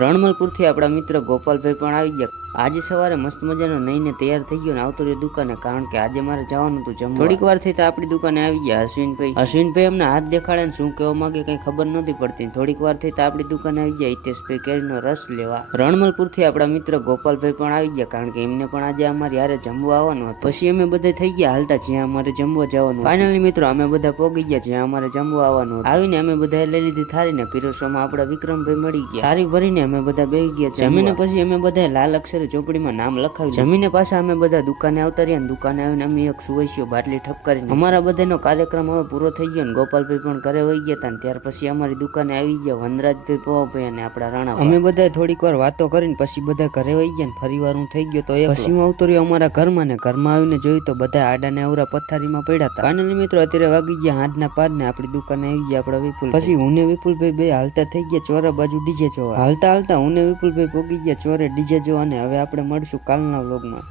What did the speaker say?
રણમલપુરથી આપણા મિત્ર ગોપાલભાઈ પણ આવી ગયા. આજે સવારે મસ્ત મજાનો નઈને તૈયાર થઈ ગયો ને આવતો રહ્યો દુકાને, કારણ કે આજે મારે જવાનું હતું જમવા. થોડીક વાર થઈ તો આપણી દુકાને આવી ગયા અશ્વિનભાઈ અમને હાથ દેખાડે ને શું કહેવા માંગે કઈ ખબર નથી પડતી. થોડીક વાર થઈ તો આપણી દુકાને આવી ગયા હિતેશભાઈ કેરીનો રસ લેવા. રણમલપુરથી આપણા મિત્ર ગોપાલભાઈ પણ આવી ગયા, કારણ કે એમને પણ આજે અમારી હારે જમવા આવવાનું હતું. પછી અમે બધા થઈ ગયા હાલતા જ્યાં અમારે જમવા જવાનું. ફાઇનલી મિત્રો અમે બધા પહોંચી ગયા જ્યાં અમારે જમવા આવવાનું હતું. આવીને અમે બધા લઈ લીધી થાળીને પીરસવામાં આપણા વિક્રમભાઈ મળી ગયા. થાળી ભરીને અમે બધા બેસી ગયા. જમીને પછી અમે બધા લાલ અક્ષરે ચોપડીમાં નામ લખાવ્યું. જમીને પાછા અમે બધા દુકાને આવતા રહ્યા ને દુકાને આવીને અમે એક સુવૈસીઓ બાટલી ઠપકારી. અમારા બધાનો કાર્યક્રમ હવે પૂરો થઈ ગયો ને ગોપાલભાઈ પણ ઘરે વહી ગયા હતા. ત્યાર પછી અમારી દુકાને આવી ગયા વનરાજભાઈ, પવાભાઈ અને આપણા રાણા. અમે બધા થોડીક વાર વાતો કરીને પછી બધા ઘરે વહી ગયા ને ફરી વાર હું થઈ ગયો તો પછી હું આવતો રહ્યો અમારા ઘરમાં ને ઘરમાં આવીને જોયું તો બધા આડાને અવરા પથારીમાં પડ્યા હતા. ફાઇનલી મિત્રો અત્યારે વાગી ગયા 8:05 ને આપણી દુકાને આવી ગયા આપણા વિપુલ. પછી હું ને વિપુલભાઈ બે હાલતા થઈ ગયા ચોરા બાજુ ડીજે જોવા. હાલતા હાલતા હું ને વિપુલભાઈ પોગી ગયા ચોરે ડીજે જોવા. અને હવે આપણે મળશું કાલના વ્લોગમાં.